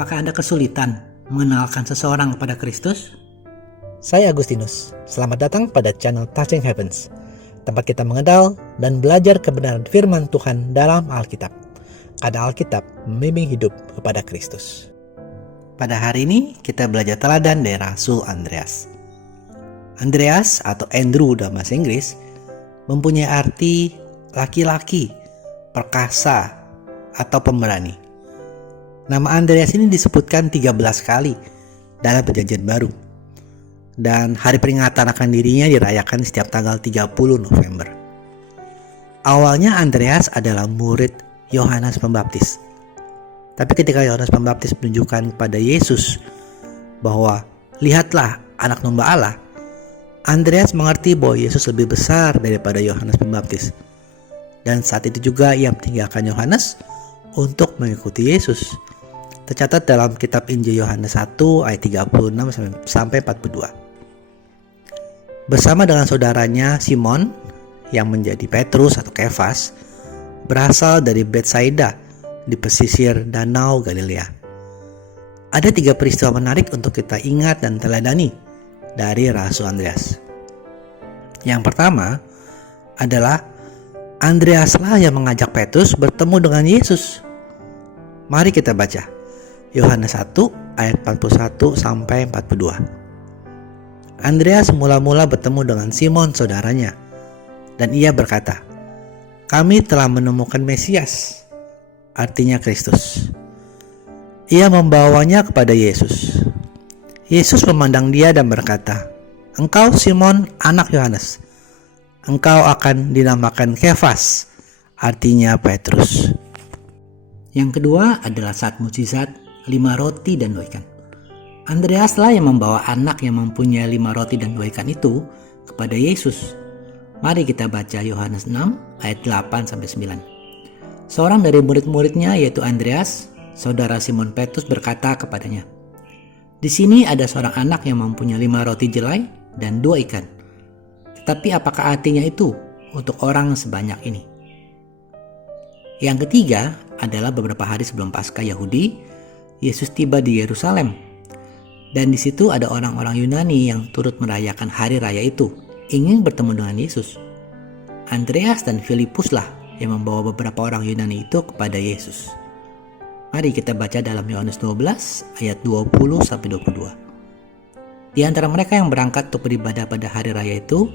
Apakah Anda kesulitan mengenalkan seseorang kepada Kristus? Saya Agustinus. Selamat datang pada channel Touching Heavens, tempat kita mengenal dan belajar kebenaran firman Tuhan dalam Alkitab. Karena Alkitab membimbing hidup kepada Kristus. Pada hari ini kita belajar teladan dari Rasul Andreas. Andreas atau Andrew dalam bahasa Inggris mempunyai arti laki-laki, perkasa, atau pemberani. Nama Andreas ini disebutkan 13 kali dalam Perjanjian Baru. Dan hari peringatan akan dirinya dirayakan setiap tanggal 30 November. Awalnya Andreas adalah murid Yohanes Pembaptis. Tapi ketika Yohanes Pembaptis menunjukkan kepada Yesus bahwa lihatlah anak domba Allah, Andreas mengerti bahwa Yesus lebih besar daripada Yohanes Pembaptis. Dan saat itu juga ia meninggalkan Yohanes untuk mengikuti Yesus. Tercatat dalam kitab Injil Yohanes 1 ayat 36 sampai 42. Bersama dengan saudaranya Simon yang menjadi Petrus atau Kefas, berasal dari Betsaida di pesisir Danau Galilea. Ada 3 peristiwa menarik untuk kita ingat dan teladani dari Rasul Andreas. Yang pertama adalah Andreaslah yang mengajak Petrus bertemu dengan Yesus. Mari kita baca Yohanes 1 ayat 41 sampai 42. Andreas mula-mula bertemu dengan Simon saudaranya, dan ia berkata, "Kami telah menemukan Mesias," artinya Kristus. Ia membawanya kepada Yesus. Yesus memandang dia dan berkata, "Engkau Simon anak Yohanes, engkau akan dinamakan Kefas," artinya Petrus. Yang kedua adalah saat mukjizat 5 roti dan 2 ikan. Andreaslah yang membawa anak yang mempunyai 5 roti dan 2 ikan itu kepada Yesus. Mari kita baca Yohanes 6 ayat 8 sampai 9. Seorang dari murid-muridnya yaitu Andreas, saudara Simon Petrus berkata kepadanya, "Di sini ada seorang anak yang mempunyai 5 roti jelai dan 2 ikan. Tetapi apakah artinya itu untuk orang sebanyak ini?" Yang ketiga adalah beberapa hari sebelum Paskah Yahudi, Yesus tiba di Yerusalem. Dan di situ ada orang-orang Yunani yang turut merayakan hari raya itu, ingin bertemu dengan Yesus. Andreas dan Filipuslah yang membawa beberapa orang Yunani itu kepada Yesus. Mari kita baca dalam Yohanes 12 ayat 20 sampai 22. Di antara mereka yang berangkat untuk beribadah pada hari raya itu,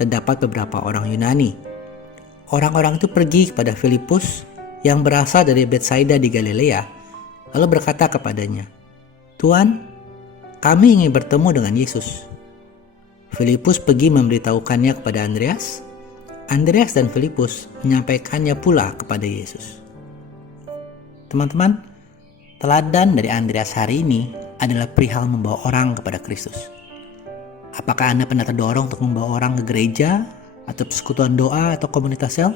terdapat beberapa orang Yunani. Orang-orang itu pergi kepada Filipus yang berasal dari Betsaida di Galilea, lalu berkata kepadanya, "Tuan, kami ingin bertemu dengan Yesus." Filipus pergi memberitahukannya kepada Andreas. Andreas dan Filipus menyampaikannya pula kepada Yesus. Teman-teman, teladan dari Andreas hari ini adalah perihal membawa orang kepada Kristus. Apakah Anda pernah terdorong untuk membawa orang ke gereja atau persekutuan doa atau komunitas sel?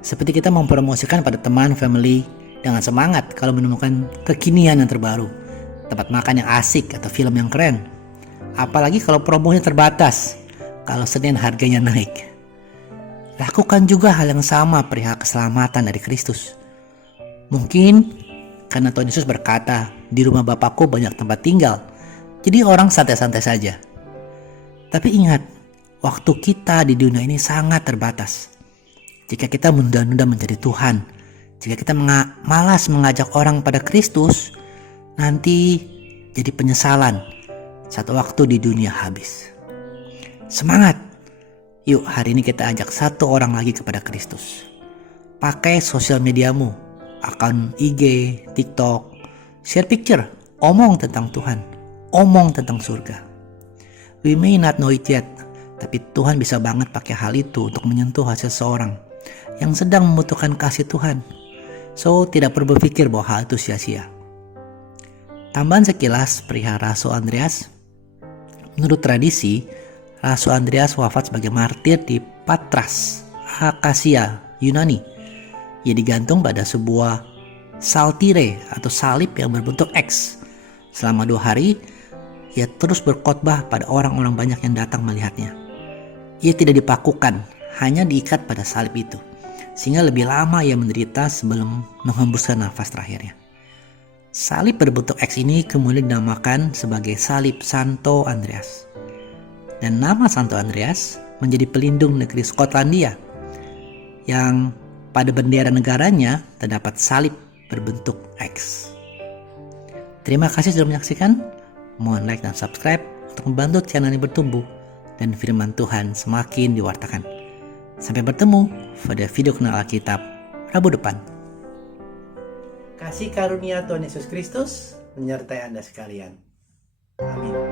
Seperti kita mempromosikan pada teman, family dengan semangat kalau menemukan kekinian yang terbaru, tempat makan yang asik atau film yang keren. Apalagi kalau promonya terbatas, kalau Senin harganya naik. Lakukan juga hal yang sama perihal keselamatan dari Kristus. Mungkin karena Tuhan Yesus berkata, "Di rumah Bapakku banyak tempat tinggal," jadi orang santai-santai saja. Tapi ingat, waktu kita di dunia ini sangat terbatas. Jika kita menunda-nunda menjadi Tuhan, jika kita malas mengajak orang pada Kristus, nanti jadi penyesalan saat waktu di dunia habis. Semangat! Yuk hari ini kita ajak satu orang lagi kepada Kristus. Pakai sosial mediamu, akun IG, TikTok, share picture, omong tentang Tuhan, omong tentang surga. We may not know it yet, tapi Tuhan bisa banget pakai hal itu untuk menyentuh hati seseorang yang sedang membutuhkan kasih Tuhan. So tidak perlu berpikir bahwa hal itu sia-sia. Tambahan sekilas perihal Rasul Andreas. Menurut tradisi, Rasul Andreas wafat sebagai martir di Patras, Akasia, Yunani. Ia digantung pada sebuah saltire atau salib yang berbentuk X. Selama 2 hari, ia terus berkhotbah pada orang-orang banyak yang datang melihatnya. Ia tidak dipakukan, hanya diikat pada salib itu, sehingga lebih lama ia menderita sebelum menghembuskan nafas terakhirnya. Salib berbentuk X ini kemudian dinamakan sebagai salib Santo Andreas. Dan nama Santo Andreas menjadi pelindung negeri Skotlandia yang pada bendera negaranya terdapat salib berbentuk X. Terima kasih sudah menyaksikan. Mohon like dan subscribe untuk membantu channel ini bertumbuh dan firman Tuhan semakin diwartakan. Sampai bertemu pada video kenal Alkitab Rabu depan. Kasih karunia Tuhan Yesus Kristus menyertai Anda sekalian. Amin.